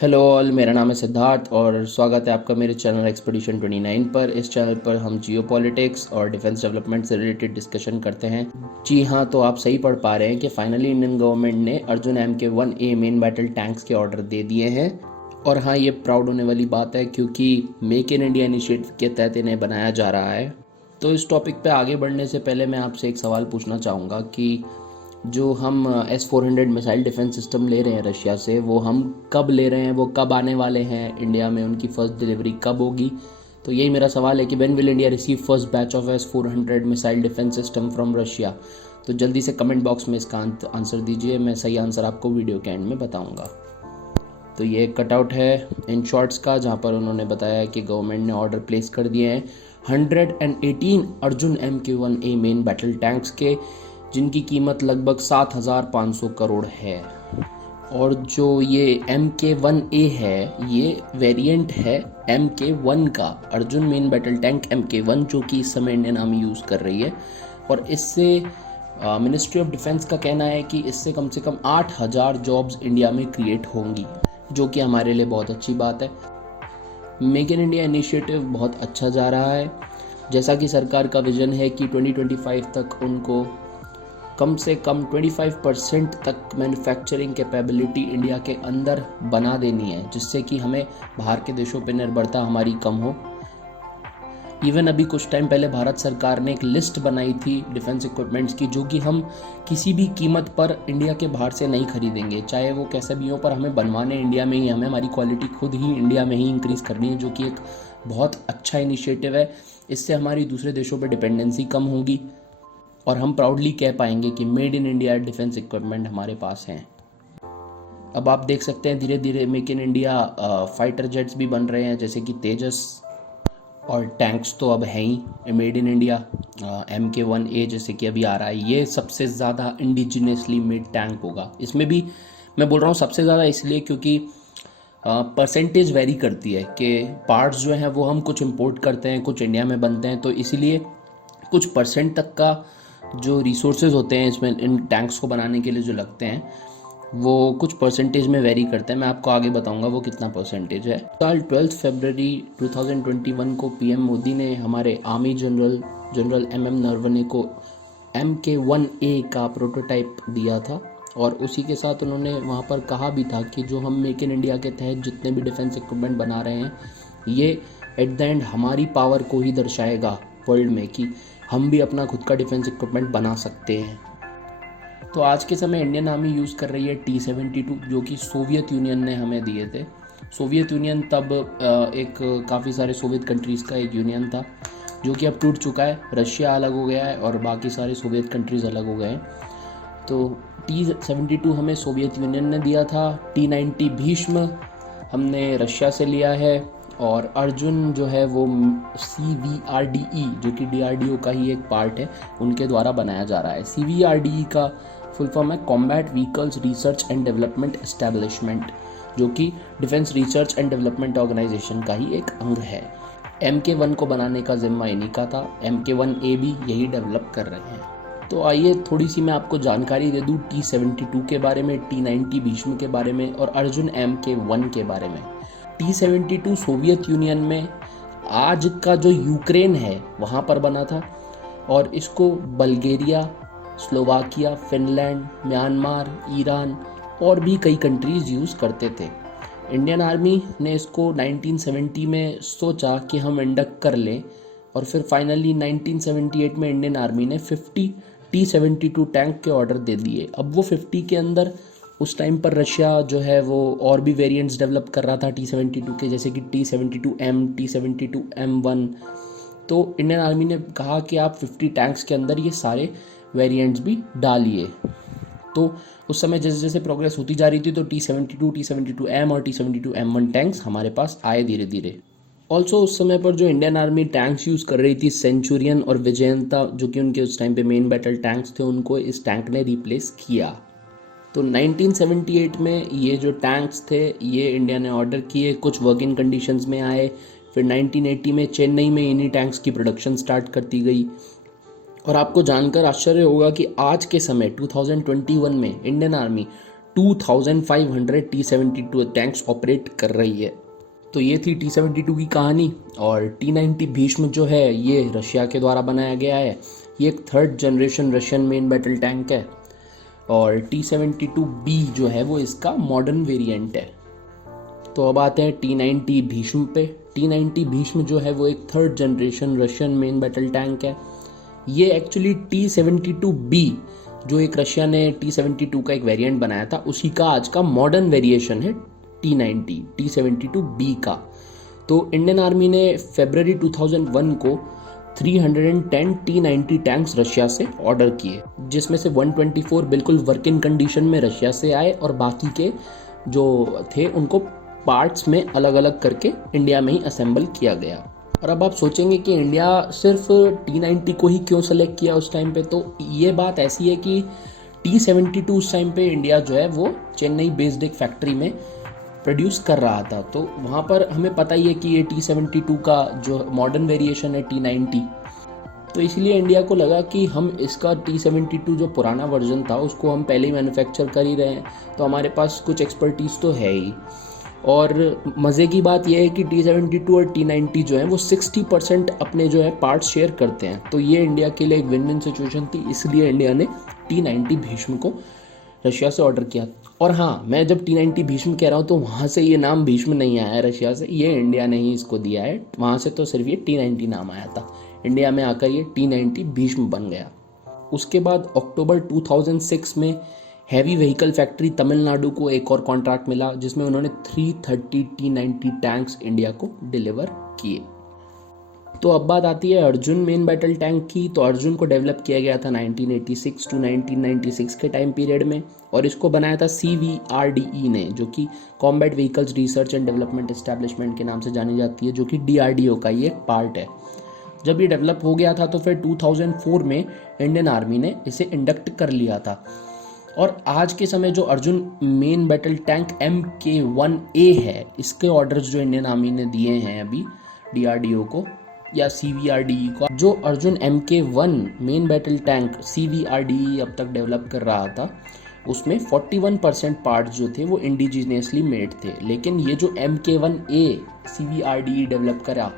Hello all, मेरा नाम है सिद्धार्थ और स्वागत है आपका मेरे चैनल एक्सपीडिशन 29 पर। इस चैनल पर हम जियो पॉलिटिक्स और डिफेंस डेवलपमेंट से रिलेटेड डिस्कशन करते हैं। जी हाँ, तो आप सही पढ़ पा रहे हैं कि फाइनली इंडियन गवर्नमेंट ने Arjun MK1A main battle tanks के ऑर्डर दे दिए हैं। और हाँ, ये प्राउड होने वाली बात है क्योंकि मेक इन इंडिया इनिशिएटिव के तहत इन्हें बनाया जा रहा है। तो इस टॉपिक पे आगे बढ़ने से पहले मैं आपसे एक सवाल पूछना चाहूँगा कि जो हम S-400 मिसाइल डिफेंस सिस्टम ले रहे हैं रशिया से, वो हम कब ले रहे हैं, वो कब आने वाले हैं इंडिया में, उनकी फ़र्स्ट डिलीवरी कब होगी। तो यही मेरा सवाल है कि when will India receive first batch of S-400 missile defence system from Russia. तो जल्दी से कमेंट बॉक्स में इसका आंसर दीजिए। मैं सही आंसर आपको वीडियो के एंड में बताऊँगा। तो ये एक कटआउट है इन शॉर्ट्स का, जहाँ पर उन्होंने बताया कि गवर्नमेंट ने ऑर्डर प्लेस कर दिए हैं 118 Arjun MK1A main battle tanks के, जिनकी कीमत लगभग 7,500 करोड़ है। और जो ये MK1A है, ये वेरिएंट है MK1 का, Arjun main battle tank MK1, जो कि इस समय इंडियन आर्मी यूज़ कर रही है। और इससे मिनिस्ट्री ऑफ डिफेंस का कहना है कि इससे कम से कम 8,000 जॉब्स इंडिया में क्रिएट होंगी, जो कि हमारे लिए बहुत अच्छी बात है। मेक इन इंडिया इनिशिएटिव बहुत अच्छा जा रहा है। जैसा कि सरकार का विज़न है कि 2025 तक उनको कम से कम 25% तक मैन्युफैक्चरिंग कैपेबिलिटी इंडिया के अंदर बना देनी है, जिससे कि हमें बाहर के देशों पर निर्भरता हमारी कम हो। इवन अभी कुछ टाइम पहले भारत सरकार ने एक लिस्ट बनाई थी डिफेंस इक्विपमेंट्स की, जो कि हम किसी भी कीमत पर इंडिया के बाहर से नहीं खरीदेंगे, चाहे वो कैसे भी हो, पर हमें बनवाने इंडिया में ही, हमें हमारी क्वालिटी खुद ही इंडिया में ही इंक्रीज़ करनी है, जो कि एक बहुत अच्छा इनिशिएटिव है। इससे हमारी दूसरे देशों पर डिपेंडेंसी कम होगी और हम प्राउडली कह पाएंगे कि made in India defence equipment हमारे पास हैं। अब आप देख सकते हैं धीरे धीरे make in India fighter jets भी बन रहे हैं, जैसे कि तेजस, और टैंक्स तो अब हैं he made in India. MK1A जैसे कि अभी आ रहा है, ये सबसे ज़्यादा इंडिजिनियसली मेड टैंक होगा। इसमें भी मैं बोल रहा हूँ सबसे ज़्यादा इसलिए क्योंकि परसेंटेज वेरी करती है कि पार्ट्स जो हैं वो हम कुछ इंपोर्ट करते हैं, कुछ इंडिया में बनते हैं, तो इसीलिए कुछ परसेंट तक का जो रिसोर्सेज होते हैं इसमें इन टैंक्स को बनाने के लिए जो लगते हैं, वो कुछ परसेंटेज में वेरी करते हैं। मैं आपको आगे बताऊंगा वो कितना परसेंटेज है। कल 12 फरवरी 2021 को PM मोदी ने हमारे आर्मी जनरल MM नरवणे को MK1A का प्रोटोटाइप दिया था, और उसी के साथ उन्होंने वहाँ पर कहा भी था कि जो हम मेक इन इंडिया के तहत जितने भी डिफेंस इक्विपमेंट बना रहे हैं, ये एट द एंड हमारी पावर को ही दर्शाएगा वर्ल्ड में, कि हम भी अपना खुद का डिफेंस इक्विपमेंट बना सकते हैं। तो आज के समय इंडियन आर्मी यूज़ कर रही है T-72, जो कि सोवियत यूनियन ने हमें दिए थे। सोवियत यूनियन तब एक काफ़ी सारे सोवियत कंट्रीज़ का एक यूनियन था, जो कि अब टूट चुका है। रशिया अलग हो गया है और बाकी सारे सोवियत कंट्रीज़ अलग हो गए हैं। तो T-72 हमें सोवियत यूनियन ने दिया था। T-90 भीष्म हमने रशिया से लिया है। और अर्जुन जो है वो CVRDE, जो कि DRDO का ही एक पार्ट है, उनके द्वारा बनाया जा रहा है। CVRDE का फुल फॉर्म है combat vehicles research and development establishment, जो कि defence research and development organisation का ही एक अंग है। MK1 को बनाने का जिम्मा इन्हीं का था। MK1A भी यही डेवलप कर रहे हैं। तो आइए थोड़ी सी मैं आपको जानकारी दे दूँ T-72 के बारे में, T-90 भीष्म के बारे में और अर्जुन MK1 के बारे में। T-72 सोवियत यूनियन में, आज का जो यूक्रेन है वहाँ पर बना था, और इसको Bulgaria, Slovakia, Finland, Myanmar, Iran और भी कई कंट्रीज़ यूज़ करते थे। इंडियन आर्मी ने इसको 1970 में सोचा कि हम इंडक्ट कर लें, और फिर फाइनली 1978 में इंडियन आर्मी ने 50 T-72 टैंक के ऑर्डर दे दिए। अब वो 50 के अंदर उस टाइम पर रशिया जो है वो और भी वेरिएंट्स डेवलप कर रहा था T-72 के, जैसे कि T-72M, T-72M1। तो इंडियन आर्मी ने कहा कि आप 50 टैंक्स के अंदर ये सारे वेरिएंट्स भी डालिए। तो उस समय जैसे जैसे प्रोग्रेस होती जा रही थी, तो T-72, T-72M और T-72M1 टैंक्स हमारे पास आए धीरे धीरे। ऑल्सो उस समय पर जो इंडियन आर्मी टैंक्स यूज़ कर रही थी, सेंचुरियन और विजयंता, जो कि उनके उस टाइम पे मेन बैटल टैंक्स थे, उनको इस टैंक ने रिप्लेस किया। तो 1978 में ये जो टैंक्स थे ये इंडिया ने ऑर्डर किए, कुछ वर्किंग कंडीशंस में आए। फिर 1980 में चेन्नई में इन्हीं टैंक्स की प्रोडक्शन स्टार्ट करती गई। और आपको जानकर आश्चर्य होगा कि आज के समय 2021 में Indian army 2500 T-72 tanks operate कर रही है। तो ये थी T-72 की कहानी। और T-90 भीष्म जो है ये रशिया के द्वारा बनाया गया है। ये एक 3rd generation Russian main battle tank है। और T-72B जो है वो इसका मॉडर्न वेरिएंट है। तो अब आते हैं T-90 भीष्म पे। T-90 भीष्म जो है वो एक 3rd generation Russian main battle tank है। ये एक्चुअली T-72B जो एक रशिया ने T-72 का एक वेरिएंट बनाया था उसी का आज का मॉडर्न वेरिएशन है T-90 T-72B का। तो इंडियन आर्मी ने फरवरी 2001 को 310 T-90 टैंक्स रशिया से ऑर्डर किए, जिसमें से 124 बिल्कुल वर्किंग कंडीशन में रशिया से आए और बाकी के जो थे उनको पार्ट्स में अलग अलग करके इंडिया में ही असेंबल किया गया। और अब आप सोचेंगे कि इंडिया सिर्फ T-90 को ही क्यों सेलेक्ट किया उस टाइम पे, तो ये बात ऐसी है कि T-72 उस टाइम पे इंडिया जो है वो चेन्नई बेस्ड एक फैक्ट्री में प्रोड्यूस कर रहा था। तो वहाँ पर हमें पता ही है कि ये T-72 का जो मॉडर्न वेरिएशन है T-90, तो इसलिए इंडिया को लगा कि हम इसका T-72 जो पुराना वर्जन था उसको हम पहले ही मैन्युफैक्चर कर ही रहे हैं, तो हमारे पास कुछ एक्सपर्टीज़ तो है ही। और मज़े की बात यह है कि T-72 और T-90 जो है वो 60% अपने जो है पार्ट्स शेयर करते हैं। तो ये इंडिया के लिए एक विन विन सिचुएशन थी, इसलिए इंडिया ने T-90 भीष्म को रशिया से ऑर्डर किया। और हाँ, मैं जब T-90 भीष्म कह रहा हूँ तो वहाँ से ये नाम भीष्म नहीं आया है रशिया से, ये इंडिया ने ही इसको दिया है। वहाँ से तो सिर्फ ये T-90 नाम आया था, इंडिया में आकर ये T-90 भीष्म बन गया। उसके बाद अक्टूबर 2006 में हैवी व्हीकल फैक्ट्री तमिलनाडु को एक और कॉन्ट्रैक्ट मिला, जिसमें उन्होंने 330 T-90 टैंक्स इंडिया को डिलीवर किए। तो अब बात आती है अर्जुन मेन बैटल टैंक की। तो अर्जुन को डेवलप किया गया था 1986 टू 1996 के टाइम पीरियड में, और इसको बनाया था CVRDE ने, जो कि combat vehicles research and development establishment के नाम से जानी जाती है, जो कि DRDO का ही एक पार्ट है। जब ये डेवलप हो गया था तो फिर 2004 में इंडियन आर्मी ने इसे इंडक्ट कर लिया था। और आज के समय जो Arjun main battle tank MK1A है, इसके ऑर्डर्स जो इंडियन आर्मी ने दिए हैं अभी DRDO को या CVRDE को, जो Arjun MK1 main battle tank CVRDE अब तक डेवलप कर रहा था, उसमें 41% पार्ट्स जो थे वो इंडिजिनियसली मेड थे। लेकिन ये जो MK1A CVRDE डेवलप करा,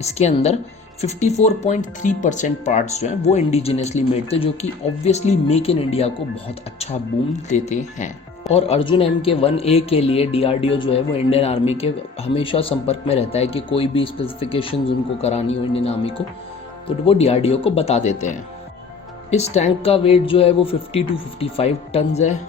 इसके अंदर 54.3% पार्ट्स जो हैं वो इंडिजिनियसली मेड थे, जो कि ऑब्वियसली मेक इन इंडिया को बहुत अच्छा बूम देते हैं। और अर्जुन MK1A के लिए DRDO जो है वो इंडियन आर्मी के हमेशा संपर्क में रहता है कि कोई भी स्पेसिफिकेशंस उनको करानी हो इंडियन आर्मी को, तो वो DRDO को बता देते हैं। इस टैंक का वेट जो है वो 50 to 55 टन्स है।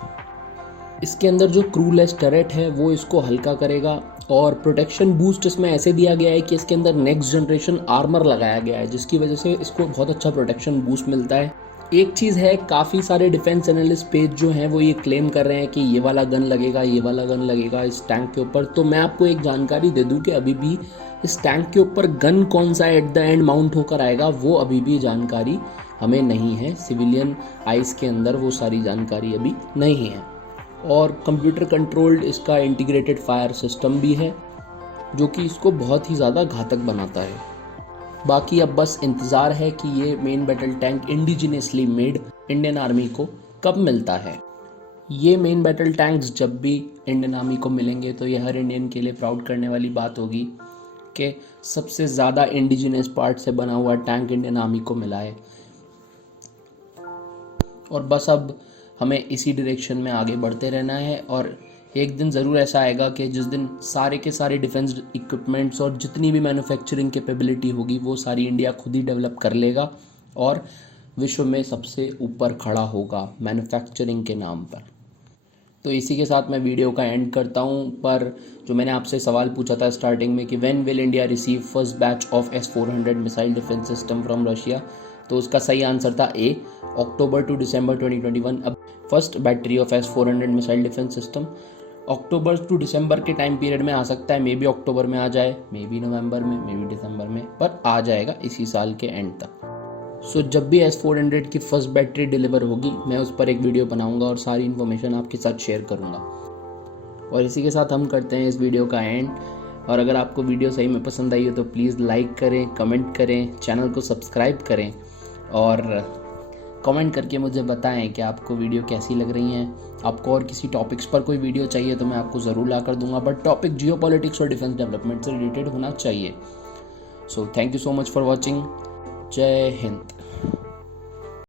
इसके अंदर जो क्रूलेस टरेट है वो इसको हल्का करेगा, और प्रोटेक्शन बूस्ट इसमें ऐसे दिया गया है कि इसके अंदर नेक्स्ट जनरेशन आर्मर लगाया गया है, जिसकी वजह से इसको बहुत अच्छा प्रोटेक्शन बूस्ट मिलता है। एक चीज़ है, काफ़ी सारे डिफेंस एनालिस्ट पेज जो हैं वो ये क्लेम कर रहे हैं कि ये वाला गन लगेगा, ये वाला गन लगेगा इस टैंक के ऊपर। तो मैं आपको एक जानकारी दे दूं कि अभी भी इस टैंक के ऊपर गन कौन सा एट द एंड माउंट होकर आएगा वो अभी भी जानकारी हमें नहीं है। सिविलियन आइस के अंदर वो सारी जानकारी अभी नहीं है। और कंप्यूटर कंट्रोल्ड इसका इंटीग्रेटेड फायर सिस्टम भी है, जो कि इसको बहुत ही ज़्यादा घातक बनाता है। बाकी अब बस इंतज़ार है कि ये main battle tank indigenously made Indian army को कब मिलता है। ये मेन बैटल टैंक्स जब भी इंडियन आर्मी को मिलेंगे तो ये हर इंडियन के लिए प्राउड करने वाली बात होगी कि सबसे ज़्यादा इंडिजिनियस पार्ट से बना हुआ टैंक इंडियन आर्मी को मिला है। और बस अब हमें इसी डायरेक्शन में आगे बढ़ते रहना है, और एक दिन ज़रूर ऐसा आएगा कि जिस दिन सारे के सारे डिफेंस इक्विपमेंट्स और जितनी भी मैन्युफैक्चरिंग कैपेबिलिटी होगी वो सारी इंडिया खुद ही डेवलप कर लेगा और विश्व में सबसे ऊपर खड़ा होगा मैन्युफैक्चरिंग के नाम पर। तो इसी के साथ मैं वीडियो का एंड करता हूँ। पर जो मैंने आपसे सवाल पूछा था स्टार्टिंग में कि when will India receive first batch of S-400 missile defence system from Russia, तो उसका सही आंसर था A, अक्टूबर टू दिसंबर 2021। अब first battery of S-400 missile defence system अक्टूबर टू दिसंबर के टाइम पीरियड में आ सकता है। मे बी अक्टूबर में आ जाए, मे बी नवंबर में, मे बी दिसंबर में, पर आ जाएगा इसी साल के एंड तक। सो जब भी S-400 की फर्स्ट बैटरी डिलीवर होगी मैं उस पर एक वीडियो बनाऊंगा और सारी इन्फॉर्मेशन आपके साथ शेयर करूंगा। और इसी के साथ हम करते हैं इस वीडियो का एंड। और अगर आपको वीडियो सही में पसंद आई हो तो प्लीज़ लाइक करें, कमेंट करें, चैनल को सब्सक्राइब करें और कमेंट करके मुझे बताएं कि आपको वीडियो कैसी लग रही हैं। आपको और किसी टॉपिक्स पर कोई वीडियो चाहिए तो मैं आपको ज़रूर ला कर दूंगा, बट टॉपिक जियोपॉलिटिक्स और डिफेंस डेवलपमेंट से रिलेटेड होना चाहिए। So thank you so much for watching. जय हिंद।